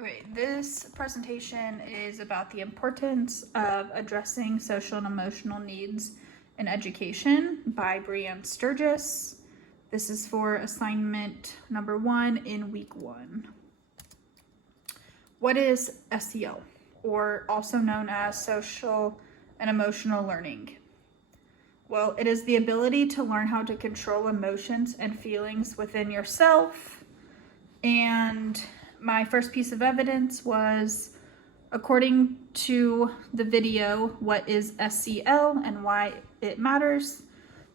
Okay, this presentation is about the importance of addressing social and emotional needs in education by Brianne Sturgis. This is for assignment number 1 in week 1. What is SEL, or also known as social and emotional learning? Well, it is the ability to learn how to control emotions and feelings within yourself. And my first piece of evidence was, according to the video, what is SEL and why it matters.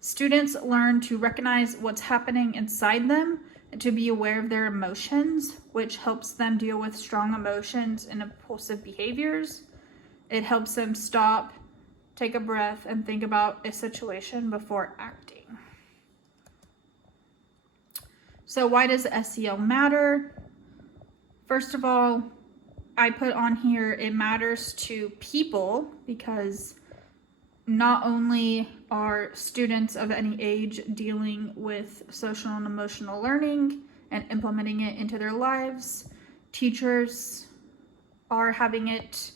Students learn to recognize what's happening inside them and to be aware of their emotions, which helps them deal with strong emotions and impulsive behaviors. It helps them stop, take a breath, and think about a situation before acting. So why does SEL matter? First of all, I put on here it matters to people because not only are students of any age dealing with social and emotional learning and implementing it into their lives, teachers are having it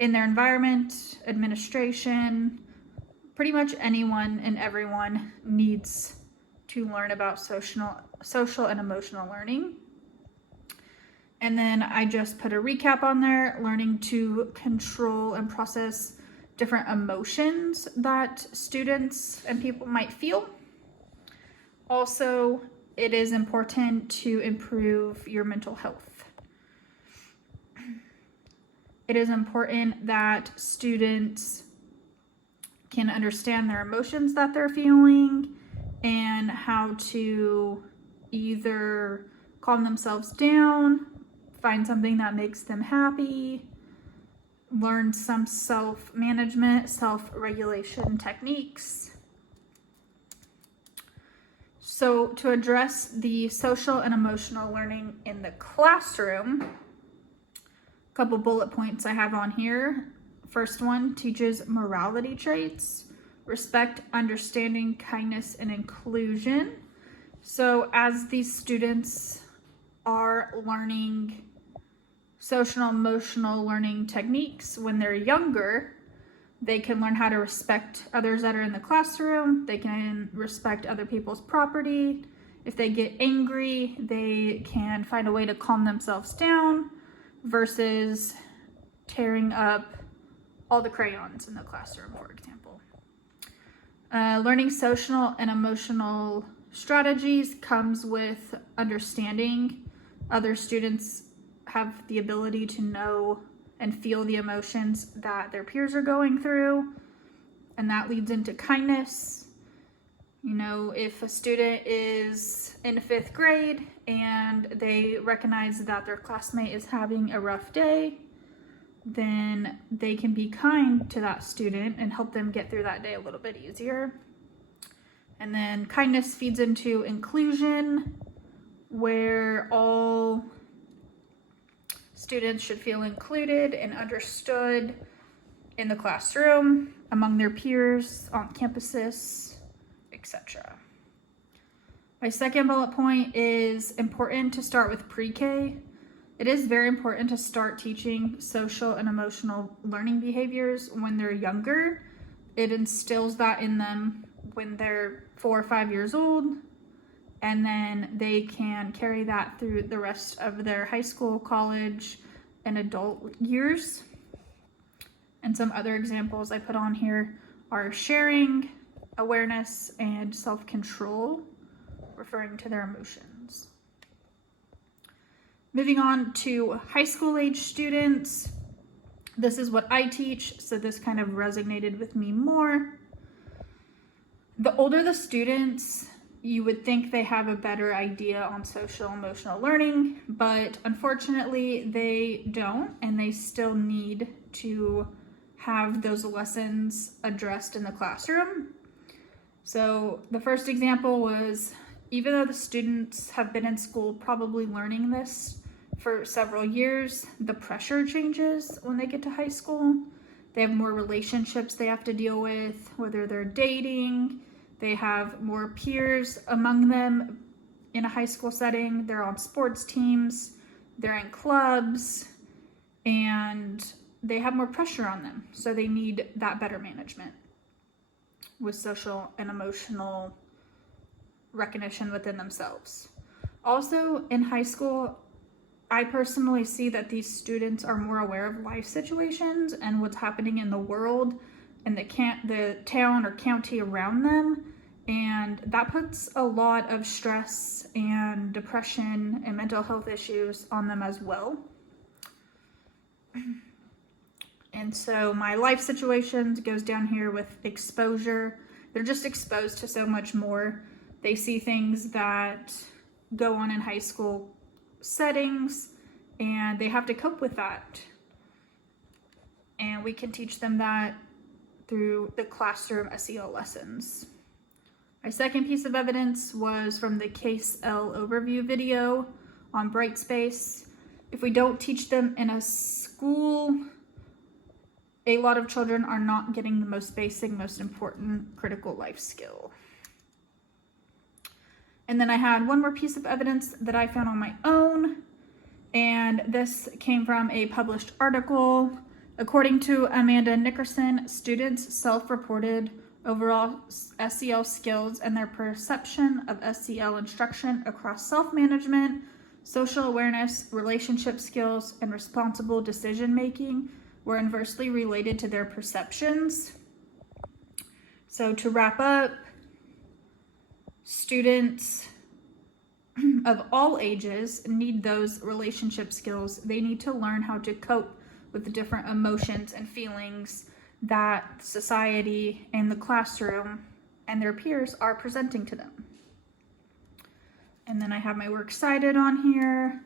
in their environment, administration, pretty much anyone and everyone needs to learn about social and emotional learning. And then I just put a recap on there, learning to control and process different emotions that students and people might feel. Also, it is important to improve your mental health. It is important that students can understand their emotions that they're feeling and how to either calm themselves down, find something that makes them happy, learn some self-management, self-regulation techniques. So to address the social and emotional learning in the classroom, a couple bullet points I have on here. First one teaches morality traits, respect, understanding, kindness, and inclusion. So as these students are learning social and emotional learning techniques when they're younger, they can learn how to respect others that are in the classroom. They can respect other people's property. If they get angry, they can find a way to calm themselves down versus tearing up all the crayons in the classroom, for example. Learning social and emotional strategies comes with understanding other students have the ability to know and feel the emotions that their peers are going through, and that leads into kindness. You know, if a student is in 5th grade and they recognize that their classmate is having a rough day, then they can be kind to that student and help them get through that day a little bit easier. And then kindness feeds into inclusion, where all students should feel included and understood in the classroom, among their peers, on campuses, etc. My second bullet point is important to start with pre-K. It is very important to start teaching social and emotional learning behaviors when they're younger. It instills that in them when they're 4 or 5 years old, and then they can carry that through the rest of their high school, college, and adult years. And some other examples I put on here are sharing, awareness, and self-control, referring to their emotions. Moving on to high school age students. This is what I teach, so this kind of resonated with me more. The older the students, you would think they have a better idea on social emotional learning, but unfortunately they don't, and they still need to have those lessons addressed in the classroom. So the first example was, even though the students have been in school probably learning this for several years, the pressure changes when they get to high school. They have more relationships they have to deal with, whether they're dating, they have more peers among them in a high school setting, they're on sports teams, they're in clubs, and they have more pressure on them. So they need that better management with social and emotional recognition within themselves. Also, in high school, I personally see that these students are more aware of life situations and what's happening in the world and the town or county around them. And that puts a lot of stress and depression and mental health issues on them as well. And so my life situations goes down here with exposure. They're just exposed to so much more. They see things that go on in high school settings, and they have to cope with that. And we can teach them that through the classroom SEL lessons. My second piece of evidence was from the SEL overview video on Brightspace. If we don't teach them in a school, a lot of children are not getting the most basic, most important critical life skill. And then I had one more piece of evidence that I found on my own, and this came from a published article. According to Amanda Nickerson, students' self-reported overall SEL skills and their perception of SEL instruction across self-management, social awareness, relationship skills, and responsible decision-making were inversely related to their perceptions. So to wrap up, students of all ages need those relationship skills. They need to learn how to cope with the different emotions and feelings that society and the classroom and their peers are presenting to them. And then I have my works cited on here.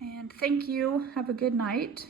And thank you. Have a good night.